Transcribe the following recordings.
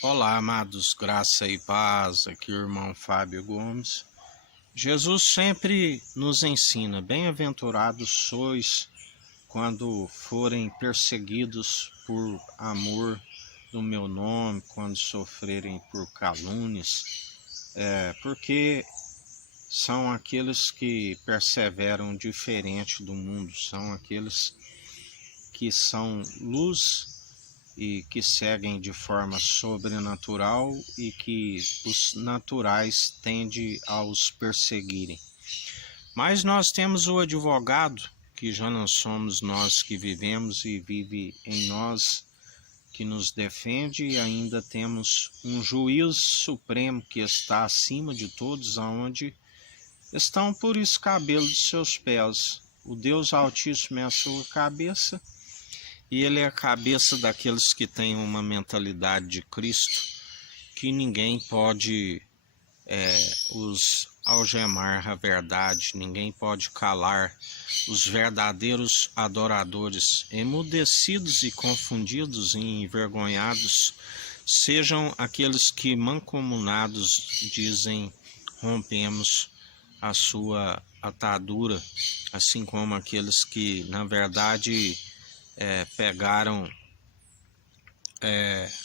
Olá, amados, graça e paz, aqui o irmão Fábio Gomes. Jesus sempre nos ensina: bem-aventurados sois quando forem perseguidos por amor do meu nome, quando sofrerem por calúnias, porque são aqueles que perseveram diferente do mundo, são aqueles que são luz e que seguem de forma sobrenatural e que os naturais tendem a os perseguirem. Mas nós temos o advogado, que já não somos nós que vivemos e vive em nós, que nos defende, e ainda temos um juiz supremo que está acima de todos, aonde estão por escabelo de seus pés. O Deus Altíssimo é a sua cabeça, e ele é a cabeça daqueles que têm uma mentalidade de Cristo, que ninguém pode os algemar a verdade, ninguém pode calar os verdadeiros adoradores. Emudecidos e confundidos e envergonhados sejam aqueles que mancomunados dizem: rompemos a sua atadura, assim como aqueles que na verdade pegaram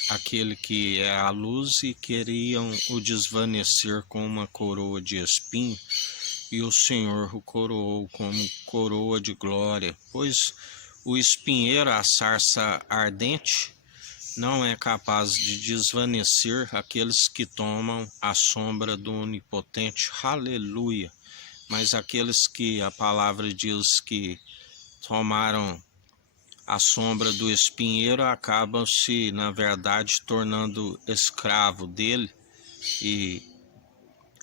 aquele que é a luz e queriam o desvanecer com uma coroa de espinho, e o Senhor o coroou como coroa de glória, pois o espinheiro, a sarça ardente, não é capaz de desvanecer aqueles que tomam a sombra do Onipotente, aleluia, mas aqueles que a palavra diz que tomaram a sombra do espinheiro acabam se, na verdade, tornando escravo dele, e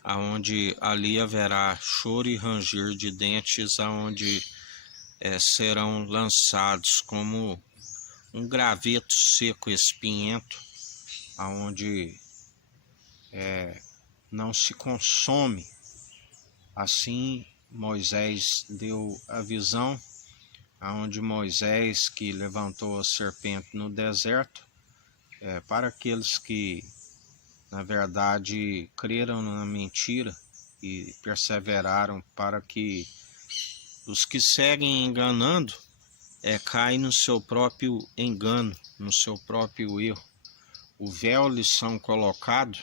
aonde ali haverá choro e ranger de dentes, aonde serão lançados como um graveto seco e espinhento, aonde não se consome. Assim Moisés deu a visão, aonde Moisés, que levantou a serpente no deserto, para aqueles que na verdade creram na mentira e perseveraram, para que os que seguem enganando caem no seu próprio engano, no seu próprio erro. O véu lhes são colocado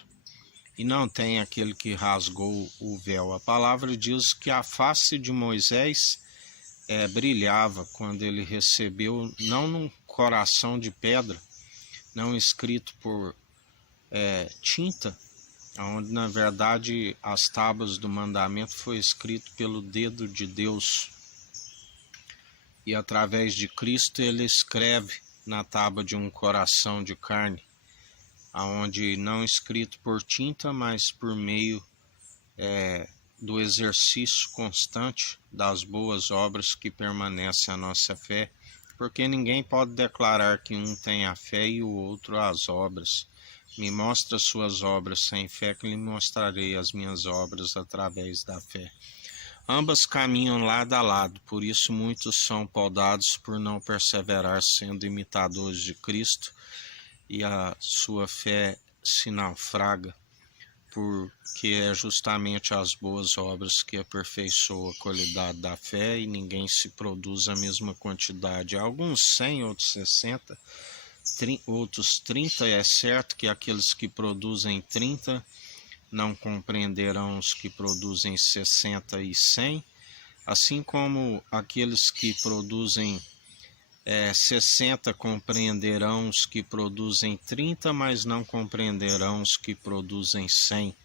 e não tem aquele que rasgou o véu. A palavra diz que a face de Moisés brilhava quando ele recebeu, não num coração de pedra, não escrito por tinta, onde na verdade as tábuas do mandamento foi escrito pelo dedo de Deus, e através de Cristo ele escreve na tábua de um coração de carne, aonde não escrito por tinta, mas por meio do exercício constante das boas obras que permanece a nossa fé, porque ninguém pode declarar que um tem a fé e o outro as obras. Me mostra suas obras sem fé, que lhe mostrarei as minhas obras através da fé. Ambas caminham lado a lado, por isso muitos são podados por não perseverar sendo imitadores de Cristo, e a sua fé se naufraga, porque é justamente as boas obras que aperfeiçoam a qualidade da fé, e ninguém se produz a mesma quantidade. Alguns 100, outros 60, outros 30. É certo que aqueles que produzem 30 não compreenderão os que produzem 60 e 100, assim como aqueles que produzem 60 compreenderão os que produzem 30, mas não compreenderão os que produzem 100.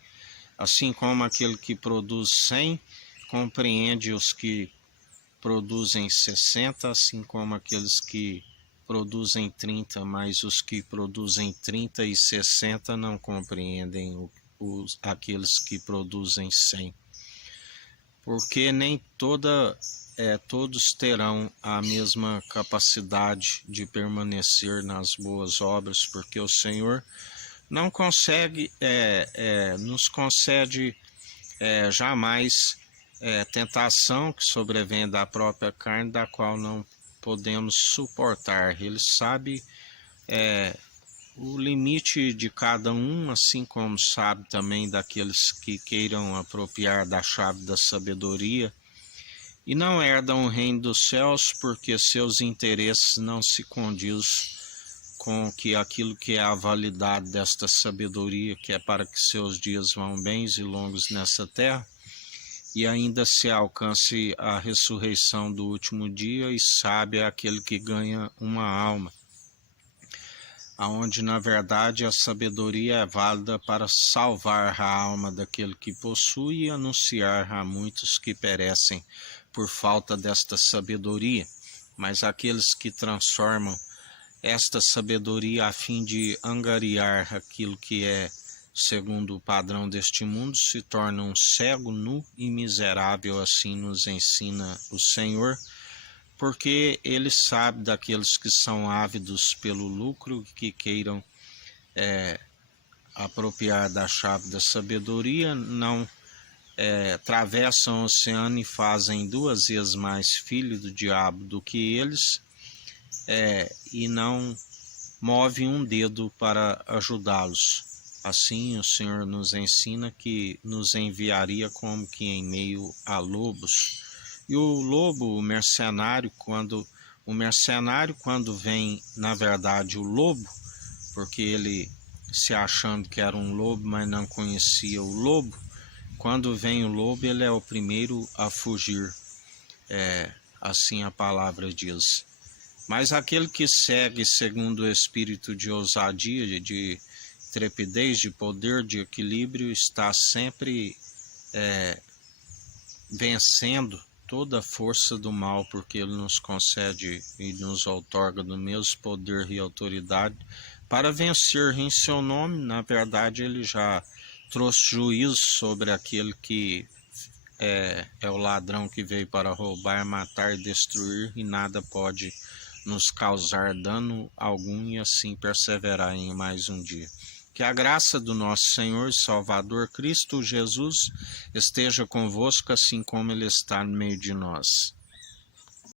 Assim como aquele que produz 100 compreende os que produzem 60, assim como aqueles que produzem 30, mas os que produzem 30 e 60 não compreendem aqueles que produzem 100. Porque nem todos terão a mesma capacidade de permanecer nas boas obras, porque o Senhor não consegue, nos concede jamais tentação que sobrevém da própria carne, da qual não podemos suportar. Ele sabe o limite de cada um, assim como sabe também daqueles que queiram apropriar da chave da sabedoria, e não herdam o reino dos céus, porque seus interesses não se condiz com que aquilo que é a validade desta sabedoria, que é para que seus dias vão bens e longos nessa terra, e ainda se alcance a ressurreição do último dia, e sabe é aquele que ganha uma alma, aonde na verdade a sabedoria é válida para salvar a alma daquele que possui e anunciar a muitos que perecem por falta desta sabedoria. Mas aqueles que transformam esta sabedoria a fim de angariar aquilo que é segundo o padrão deste mundo, se torna um cego, nu e miserável, assim nos ensina o Senhor, porque ele sabe daqueles que são ávidos pelo lucro, que queiram apropriar da chave da sabedoria, não atravessam o oceano e fazem 2 vezes mais filho do diabo do que eles, e não move um dedo para ajudá-los. Assim o Senhor nos ensina que nos enviaria como que em meio a lobos. E o lobo, o mercenário, quando vem, na verdade, o lobo, porque ele se achando que era um lobo, mas não conhecia o lobo, quando vem o lobo, ele é o primeiro a fugir, assim a palavra diz. Mas aquele que segue segundo o espírito de ousadia, de trepidez, de poder, de equilíbrio, está sempre vencendo toda a força do mal, porque ele nos concede e nos outorga do mesmo poder e autoridade para vencer em seu nome. Na verdade, ele já trouxe juízo sobre aquele que é o ladrão que veio para roubar, matar e destruir, e nada pode nos causar dano algum, e assim perseverar em mais um dia. Que a graça do nosso Senhor e Salvador Cristo Jesus esteja convosco, assim como Ele está no meio de nós.